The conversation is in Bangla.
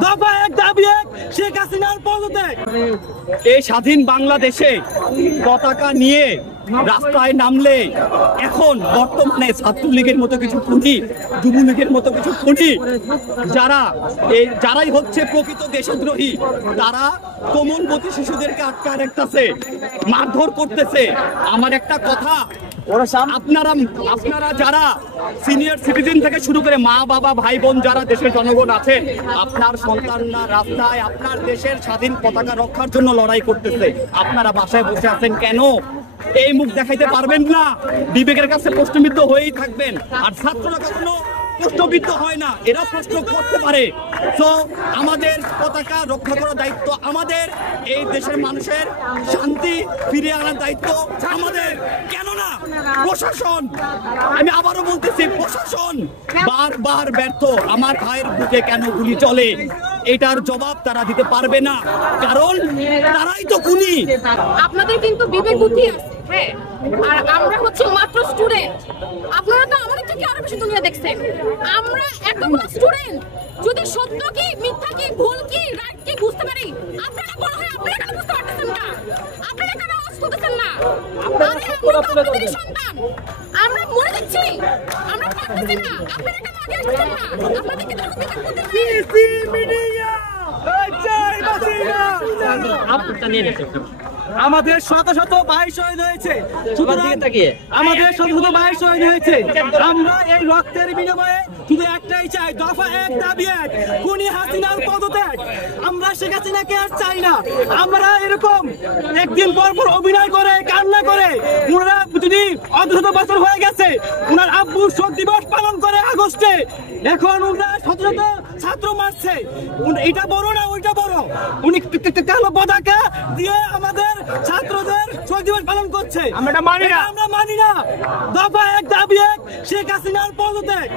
দফা এক দাবি এক, শেখ হাসিনার পদত্যাগ। এই স্বাধীন বাংলাদেশে পতাকা নিয়ে রাস্তায় নামলে এখন বর্তমানে ছাত্রলীগের মতো কিছু খুনি, যুবলীগের মতো কিছু খুনি, যারাই হচ্ছে প্রকৃত দেশদ্রোহী, তারা কোমলমতি শিশুদেরকে আটকায় রাখতেছে, মারধর করতেছে। আমার একটা কথা, আপনারা যারা সিনিয়র সিটিজেন থেকে শুরু করে মা বাবা ভাই বোন যারা দেশের জনগণ আছে, আপনার সন্তানরা রাস্তায় আপনার দেশের স্বাধীন পতাকা রক্ষার জন্য লড়াই করতেছে, আপনারা বাসায় বসে আছেন কেন? এই মুখ দেখাইতে পারবেন না, বিবেকের কাছে প্রশ্নবিদ্ধ হয়েই থাকবেন। আর ছাত্ররা কখনো প্রশ্নবিদ্ধ হয় না, এরা প্রশ্ন করতে পারে। তো আমাদের পতাকা রক্ষা করার দায়িত্ব আমাদের, এই দেশের মানুষের শান্তি ফিরিয়ে আনার দায়িত্ব আমাদের। কেননা প্রশাসন, আমি আবারও বলতেছি, প্রশাসন বারবার ব্যর্থ। আমার ভাইয়ের বুকে কেন গুলি চলে, এটার জবাব তারা দিতে পারবে না, কারণ তারাই তো খুনি। আপনাদের কিন্তু বিবেক বুদ্ধি আছে, হ্যাঁ, আর আমরা হচ্ছে মাত্র স্টুডেন্ট। আপনারা তো আমাদের থেকে আরো বেশি দুনিয়া দেখছেন। আমরা এতগুলো স্টুডেন্ট, যদি সত্য কি মিথ্যা কি ভুল কি রাইট কি বুঝতে পারি, আপনারা বড় হয়ে আপনারা কেন বুঝতে পারতেছেন না? আপনারা কেন আওয়াজ তুলতেছেন না? আপনাদের সন্তান, আমরা মরে যাচ্ছি, আমরা পারতেছি না, আপনারা কেন আগে আসছেন না? আপনাদের কি তখন বিবেক বুদ্ধি আমাদের শত শত ভাই শহীদ হয়েছে, আমাদের শত শত ভাই শহীদ হয়েছে। আমরা এই রক্তের বিনিময়ে শুধু একটাই চাই, দফা এক দাবি এক, খুনি হাসিনার পদত্যাগ। আমরা শেখ হাসিনাকে আর চাই না। আমরা এরকম একদিন পর পর অভিনয় করে কান্না করে, ওনারা যদি অর্ধশত বছর হয়ে গেছে, ওনার আব্বুর শোক দিবস পালন করে আগস্টে, এখন ওনারা শত শত ছাত্র মারছে, এটা বড় না ওইটা বড়? উনি কালো পতাকা দিয়ে আমাদের ছাত্রদের শোক দিবস পালন করছে, আমরা মানি না। দফা এক দাবি এক, শেখ হাসিনার পদত্যাগ।